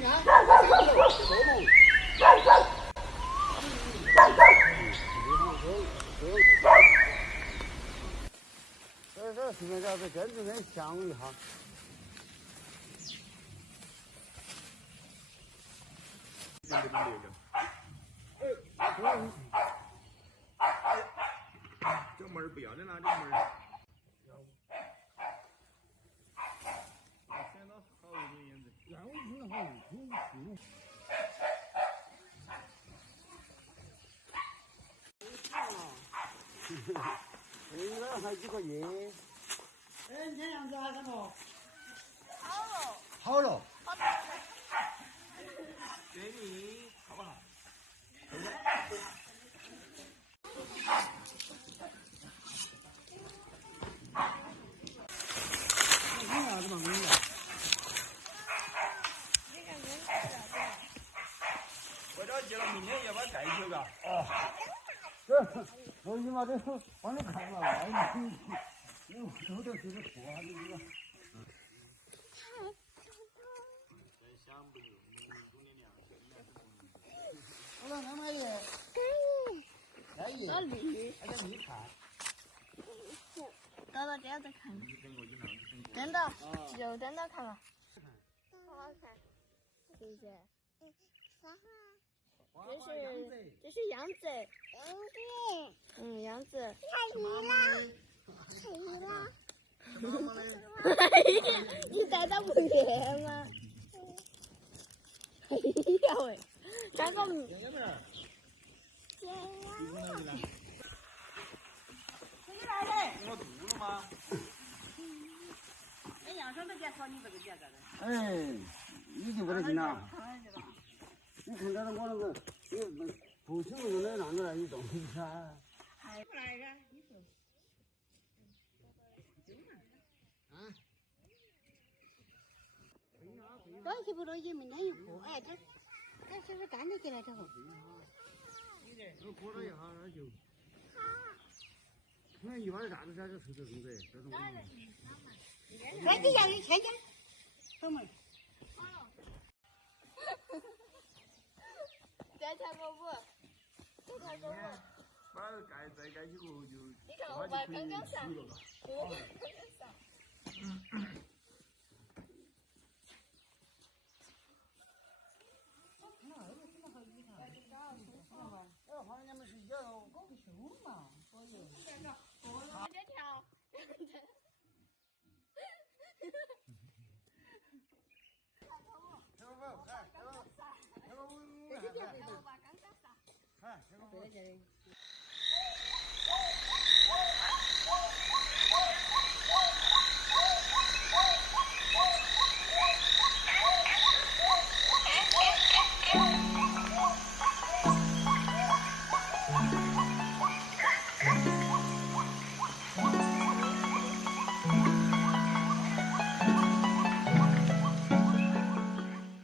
这现在这真正的香一下。这门儿不要的那这门儿。现在好一点样子。那我知道好，挺应该还几个月。哎，你看样子啊，什么？好了。好了。给你，好不好？你啥子嘛？你回头接了明天要把盖起嘎。哦。这，我你妈这帮你看嘛，你后头就是错啊，你这个。我让他买的。可以。那绿。还得你看。到了这样再看。真的，就真的看了。好好看，是不是？这是杨子。杨子。你带到不练吗？哎呀喂，刚刚。我吐了吗？哎，杨爽都别说你这个姐这的。哎，已经不得行了。你看到了我那个，不行用的那个来移动噻。还不来个？你说。啊？东西不多也没那一个，哎，这是不是干的进来之后？我过了一下那就。看一碗啥子噻，就臭臭虫子，这种。赶紧下去，先进。走嘛。再踩过五，再踩过五。把盖再盖起过后就。你看我把刚刚上，我刚刚上。好像没睡觉，我不休嘛，所以。我在跳。我把刚刚上。